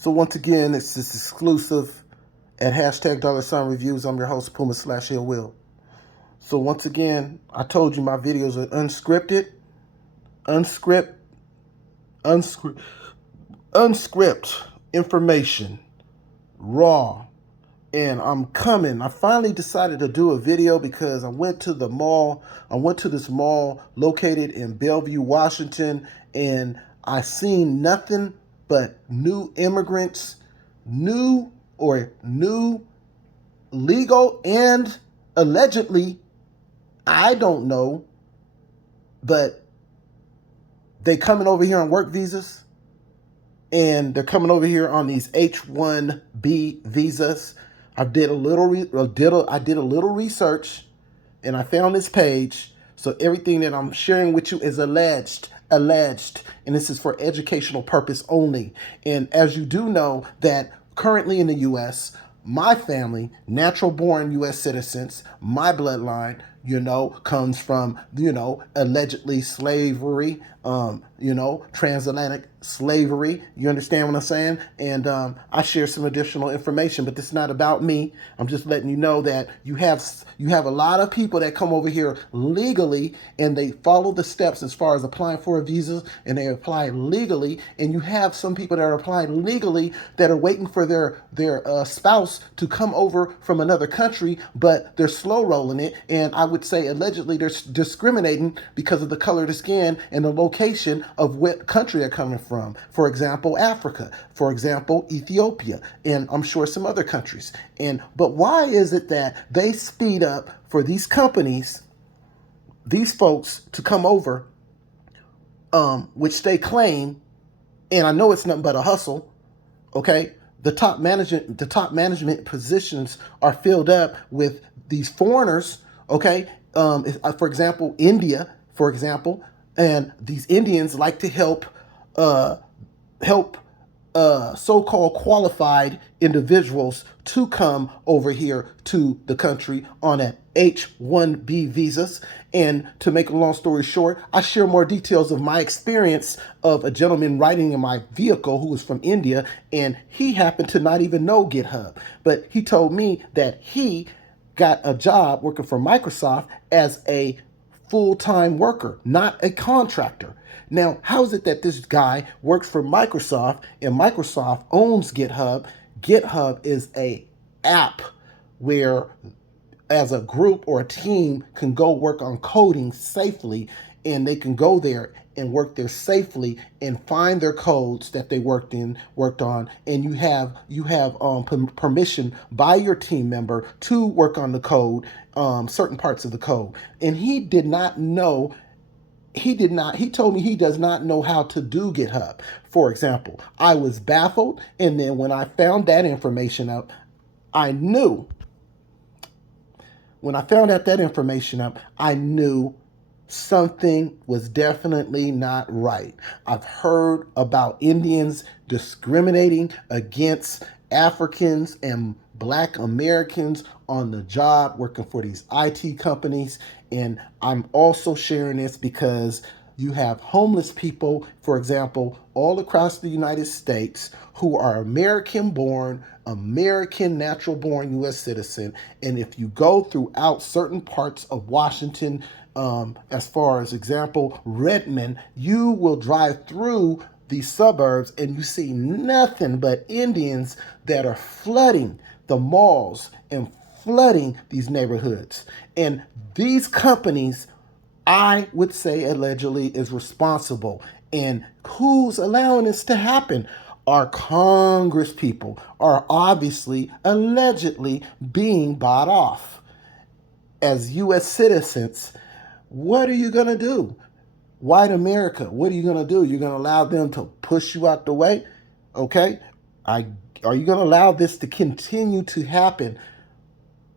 So once again, it's this exclusive at hashtag $reviews. I'm your host, Puma/Ill Will. So once again, I told you my videos are unscripted, unscript, unscript, unscript information, raw. And I'm coming. I finally decided to do a video because I went to the mall. I went to this mall located in Bellevue, Washington, and I seen nothing but new immigrants, new legal and allegedly, I don't know, but they coming over here on work visas, and they're coming over here on these H-1B visas. I did a little research, and I found this page. So everything that I'm sharing with you is alleged, and this is for educational purpose only. And as you do know, that currently in the U.S., my family, natural born U.S. citizens, my bloodline, comes from, allegedly slavery, transatlantic slavery. You understand what I'm saying? And I share some additional information, but this is not about me. I'm just letting you know that you have a lot of people that come over here legally, and they follow the steps as far as applying for a visa, and they apply legally. And you have some people that are applying legally that are waiting for their spouse to come over from another country, but they're slow rolling it. And I would say allegedly they're discriminating because of the color of the skin and the location of what country they're coming from. For example, Africa. For example, Ethiopia. And I'm sure some other countries. But why is it that they speed up for these companies, these folks, to come over, which they claim, and I know it's nothing but a hustle, okay? The top management positions are filled up with these foreigners, okay? For example, India, for example, and these Indians like to help so-called qualified individuals to come over here to the country on an H-1B visas. And to make a long story short, I share more details of my experience of a gentleman riding in my vehicle who was from India, and he happened to not even know GitHub. But he told me that he got a job working for Microsoft as a full-time worker, not a contractor. Now, how is it that this guy works for Microsoft and Microsoft owns GitHub? GitHub is a app where, as a group or a team, can go work on coding safely, and they can go there and work there safely and find their codes that they worked on, and you have permission by your team member to work on the code, certain parts of the code. And he did not know. He told me he does not know how to do GitHub. For example, I was baffled, and then when I found that information out, I knew. When I found out that information out, I knew something was definitely not right. I've heard about Indians discriminating against Africans and Black Americans on the job working for these IT companies. And I'm also sharing this because you have homeless people, for example, all across the United States who are American born, American natural born U.S. citizen. And if you go throughout certain parts of Washington, as far as example, Redmond, you will drive through these suburbs and you see nothing but Indians that are flooding the malls and flooding these neighborhoods. And these companies, I would say, allegedly is responsible. And who's allowing this to happen? Our Congress people are obviously, allegedly being bought off. As U.S. citizens, what are you going to do? White America, what are you going to do? You're going to allow them to push you out the way? Okay? Are you going to allow this to continue to happen?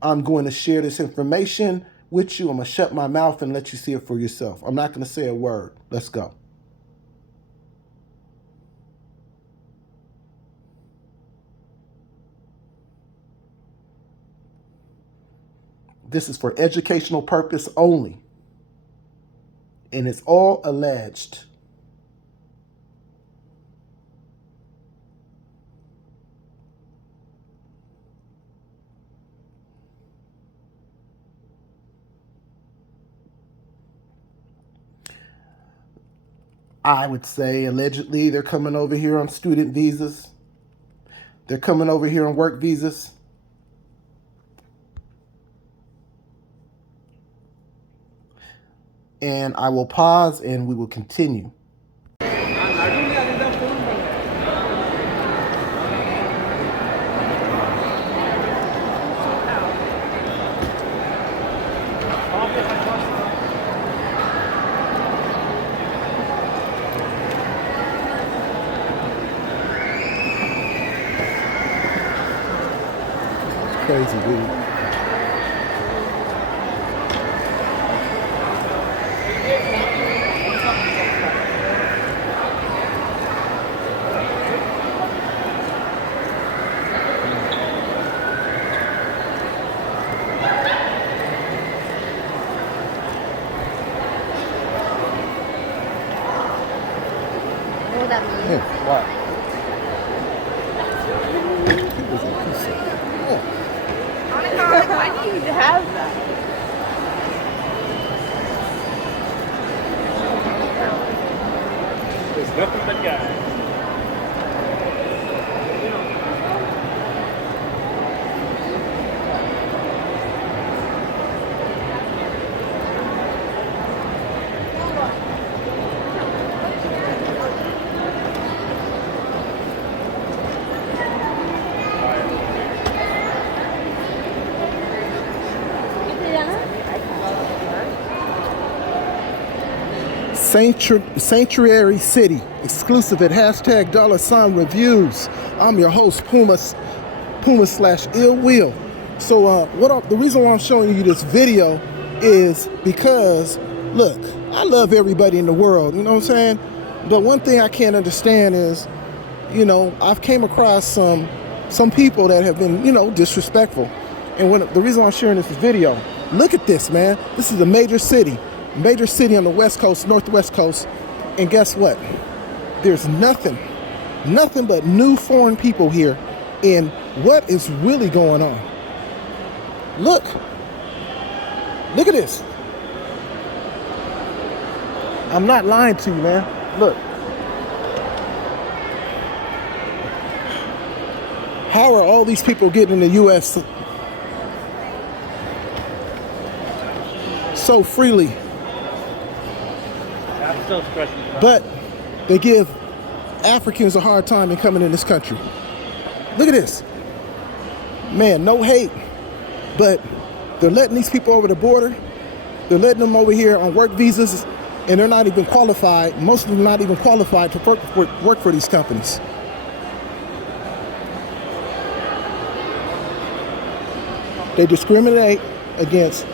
I'm going to share this information with you. I'm going to shut my mouth and let you see it for yourself. I'm not going to say a word. Let's go. This is for educational purpose only. And it's all alleged. I would say allegedly they're coming over here on student visas. They're coming over here on work visas. And I will pause and we will continue. Crazy, dude. That means? Yeah, wow. It was a piece of... Why do you have that? There's nothing but guys. Sanctuary City, exclusive at #$reviews. I'm your host, Puma/Ill Will. So the reason why I'm showing you this video is because, look, I love everybody in the world, you know what I'm saying? But one thing I can't understand is, you know, I've came across some people that have been, you know, disrespectful. And the reason why I'm sharing this video, look at this, man. This is a major city on the West Coast, Northwest Coast. And guess what? There's nothing but new foreign people here. And what is really going on? Look at this. I'm not lying to you, man. Look. How are all these people getting in the U.S. so freely? I'm still stressing. But they give Africans a hard time in coming in this country. Look at this. Man, no hate. But they're letting these people over the border. They're letting them over here on work visas, and they're not even qualified. Most of them not even qualified to work for these companies. They discriminate against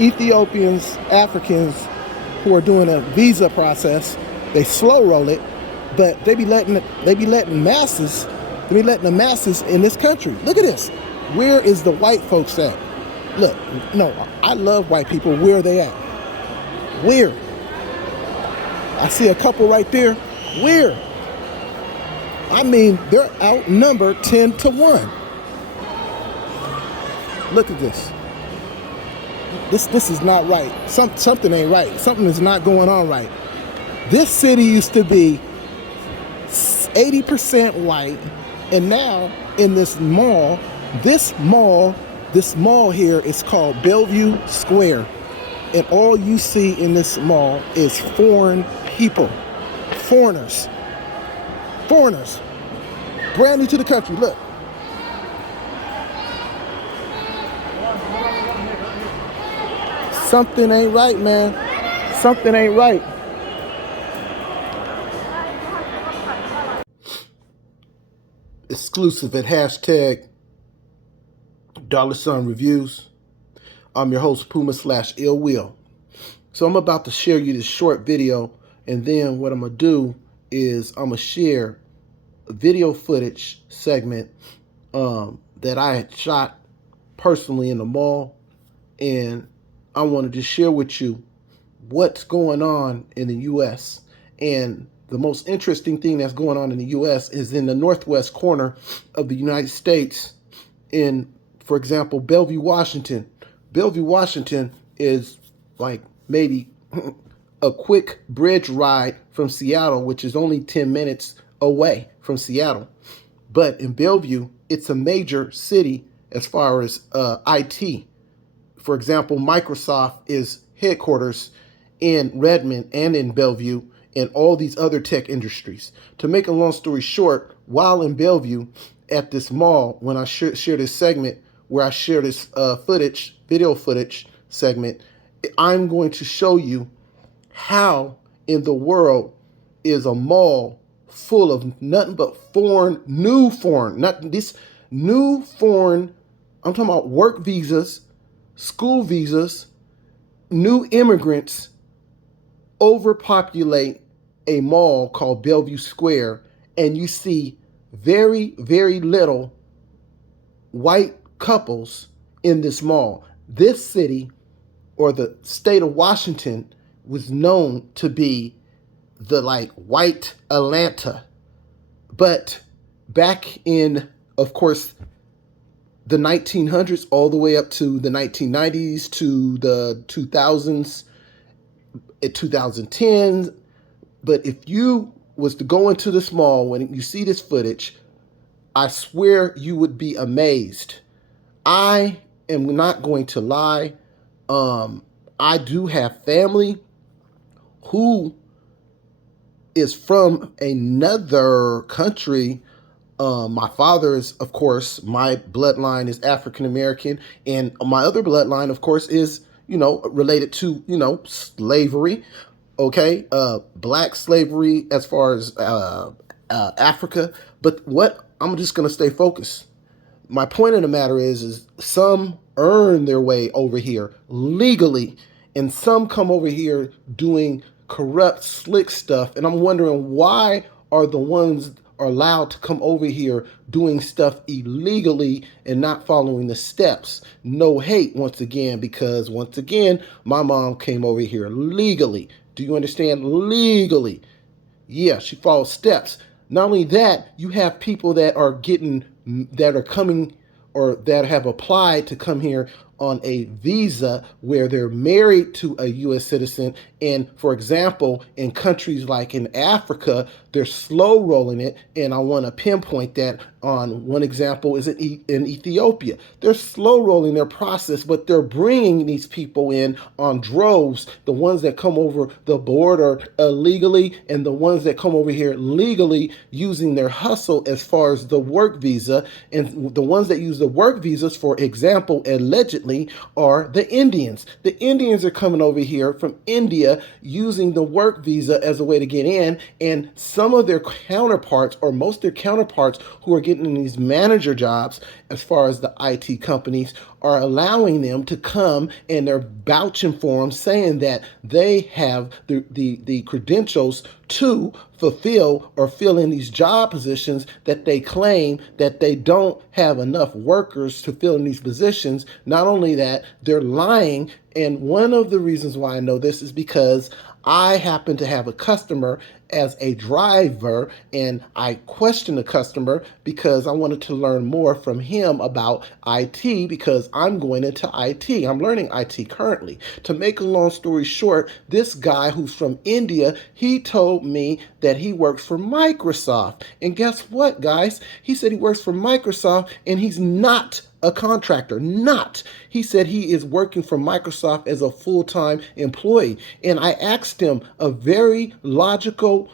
Ethiopians, Africans who are doing a visa process. They slow roll it, but they be letting the masses in this country. Look at this. Where is the white folks at? Look, no, I love white people. Where are they at? Where? I see a couple right there. Where? I mean, they're outnumbered 10-1. Look at this. This is not right. Something ain't right. Something is not going on right. This city used to be 80% white, and now in this mall here is called Bellevue Square. And all you see in this mall is foreign people. Foreigners. Brand new to the country. Look. Something ain't right, man. Something ain't right. Exclusive at #$reviews. I'm your host, Puma/Ill Will. So I'm about to share you this short video, and then what I'm gonna do is I'm gonna share a video footage segment that I had shot personally in the mall, and I wanted to share with you what's going on in the U.S. And the most interesting thing that's going on in the U.S. is in the northwest corner of the United States in, for example, Bellevue, Washington. Bellevue, Washington is like maybe a quick bridge ride from Seattle, which is only 10 minutes away from Seattle. But in Bellevue, it's a major city as far as IT. For example, Microsoft is headquarters in Redmond and in Bellevue and all these other tech industries. To make a long story short, while in Bellevue at this mall, when I share this segment where I share this video footage segment, I'm going to show you how in the world is a mall full of nothing but new foreign, not this new foreign, I'm talking about work visas, school visas, new immigrants overpopulate a mall called Bellevue Square, and you see very, very little white couples in this mall. This city, or the state of Washington, was known to be the like white Atlanta. But back in, of course, the 1900s all the way up to the 1990s to the 2000s, 2010s. But if you was to go into this mall when you see this footage, I swear you would be amazed. I am not going to lie. I do have family who is from another country. My father is, of course, my bloodline is African American, and my other bloodline, of course, is, related to, slavery. Okay, black slavery as far as Africa. But what I'm just gonna stay focused. My point of the matter is some earn their way over here legally, and some come over here doing corrupt, slick stuff. And I'm wondering, why are the ones are allowed to come over here doing stuff illegally and not following the steps? No hate, once again, because once again, my mom came over here legally. Do you understand? Legally. Yeah, she follows steps. Not only that, you have people that are coming or that have applied to come here on a visa where they're married to a U.S. citizen. And for example, in countries like in Africa, they're slow rolling it. And I want to pinpoint that on one example is in Ethiopia. They're slow rolling their process, but they're bringing these people in on droves, the ones that come over the border illegally and the ones that come over here legally using their hustle as far as the work visa. And the ones that use the work visas, for example, allegedly, are the Indians. The Indians are coming over here from India using the work visa as a way to get in, and some of their counterparts, or most of their counterparts who are getting in these manager jobs as far as the IT companies, are allowing them to come, and they're vouching for them, saying that they have the credentials to fulfill or fill in these job positions that they claim that they don't have enough workers to fill in these positions. Not only that, they're lying. And one of the reasons why I know this is because I happen to have a customer as a driver, and I questioned the customer because I wanted to learn more from him about IT, because I'm going into IT. I'm learning IT currently. To make a long story short, this guy who's from India, he told me that he works for Microsoft. And guess what, guys? He said he works for Microsoft, and he's not a contractor. Not. He said he is working for Microsoft as a full-time employee. And I asked him a very logical,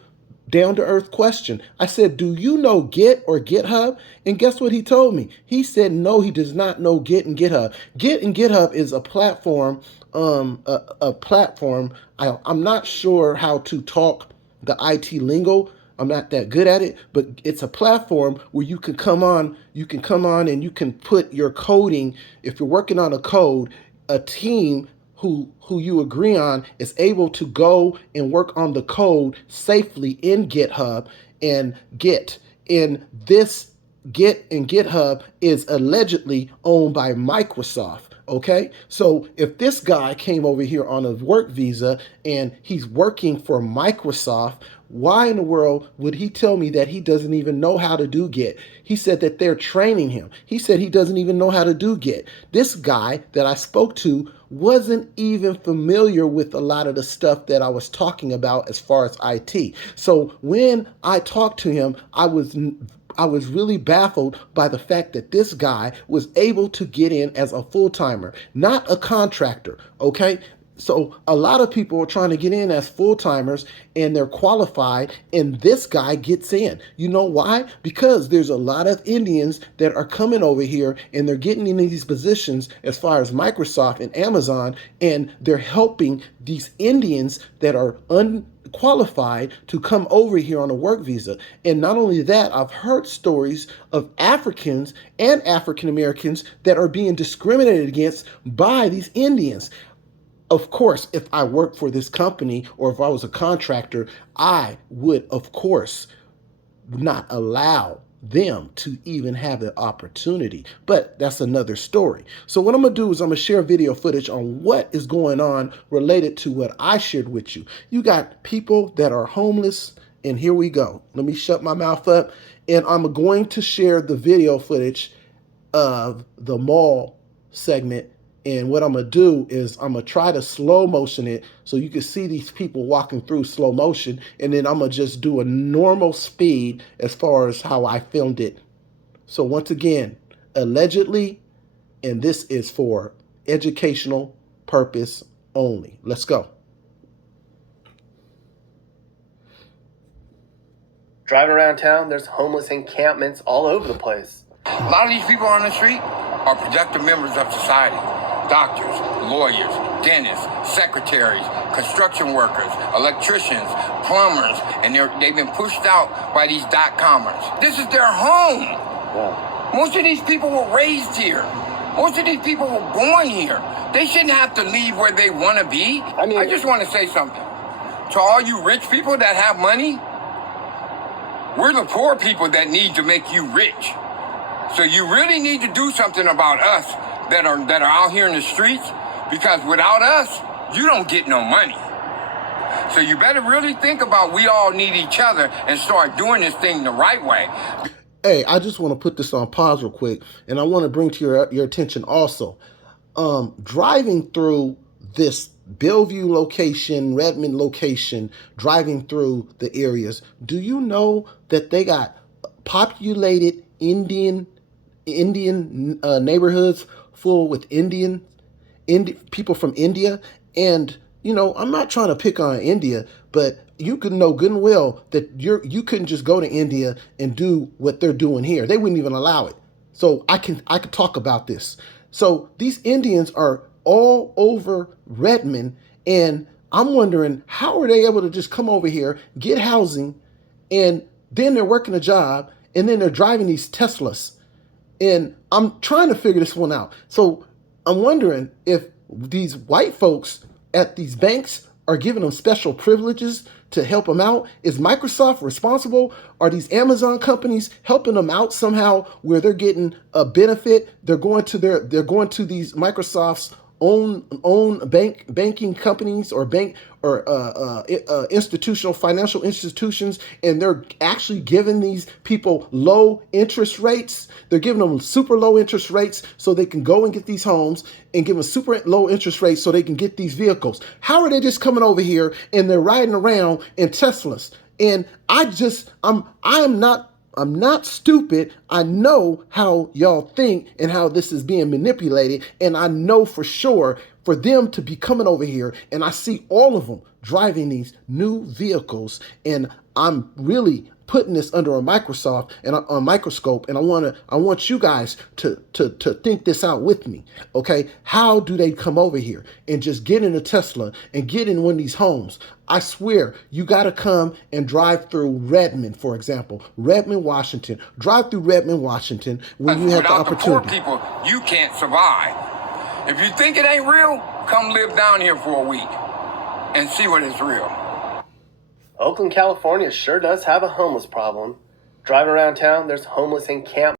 down-to-earth question. I said, do you know Git or GitHub? And guess what he told me? He said, no, he does not know Git and GitHub. Git and GitHub is a platform, a platform. I'm not sure how to talk the IT lingo. I'm not that good at it, but it's a platform where you can come on and you can put your coding. If you're working on a code, a team who you agree on is able to go and work on the code safely in GitHub and Git. And this GitHub is allegedly owned by Microsoft. Okay, so if this guy came over here on a work visa and he's working for Microsoft, why in the world would he tell me that he doesn't even know how to do Git? He said that they're training him. He said he doesn't even know how to do Git. This guy that I spoke to wasn't even familiar with a lot of the stuff that I was talking about as far as IT. So when I talked to him, I was really baffled by the fact that this guy was able to get in as a full-timer, not a contractor, okay? So a lot of people are trying to get in as full-timers and they're qualified, and this guy gets in. You know why? Because there's a lot of Indians that are coming over here and they're getting in these positions as far as Microsoft and Amazon, and they're helping these Indians that are unqualified to come over here on a work visa. And not only that, I've heard stories of Africans and African Americans that are being discriminated against by these Indians. Of course, if I worked for this company or if I was a contractor, I would, of course, not allow them to even have the opportunity. But that's another story. So what I'm going to do is I'm going to share video footage on what is going on related to what I shared with you. You got people that are homeless, and here we go. Let me shut my mouth up, and I'm going to share the video footage of the mall segment. And what I'm going to do is I'm going to try to slow motion it so you can see these people walking through slow motion. And then I'm going to just do a normal speed as far as how I filmed it. So once again, allegedly, and this is for educational purpose only. Let's go. Driving around town, there's homeless encampments all over the place. A lot of these people on the street are productive members of society. Doctors, lawyers, dentists, secretaries, construction workers, electricians, plumbers, and they've been pushed out by these dot-commers. This is their home. Yeah. Most of these people were raised here. Most of these people were born here. They shouldn't have to leave where they want to be. I just want to say something. To all you rich people that have money, we're the poor people that need to make you rich. So you really need to do something about us that are out here in the streets, because without us, you don't get no money. So you better really think about we all need each other and start doing this thing the right way. Hey, I just want to put this on pause real quick, and I want to bring to your attention also, driving through this Bellevue location, Redmond location, driving through the areas, do you know that they got populated Indian neighborhoods full with people from India? And, you know, I'm not trying to pick on India, but you could know good and well that you couldn't just go to India and do what they're doing here. They wouldn't even allow it. So I could talk about this. So these Indians are all over Redmond, and I'm wondering, how are they able to just come over here, get housing, and then they're working a job, and then they're driving these Teslas? And I'm trying to figure this one out. So I'm wondering if these white folks at these banks are giving them special privileges to help them out. Is Microsoft responsible? Are these Amazon companies helping them out somehow where they're getting a benefit? They're going to these Microsoft's own banking companies or institutional financial institutions, and they're actually giving these people low interest rates. They're giving them super low interest rates so they can go and get these homes, and give them super low interest rates so they can get these vehicles. How are they just coming over here and they're riding around in Teslas? And I'm not stupid. I know how y'all think and how this is being manipulated. And I know for sure for them to be coming over here, and I see all of them driving these new vehicles, and I'm really putting this under a microscope, and I want you guys to think this out with me. Okay, how do they come over here and just get in a Tesla and get in one of these homes? I swear, you got to come and drive through Redmond, for example, Redmond, Washington. Drive through Redmond, Washington when you have the opportunity. Without the poor people, you can't survive. If you think it ain't real, come live down here for a week and see what is real. Oakland, California sure does have a homeless problem. Driving around town, there's homeless encampments.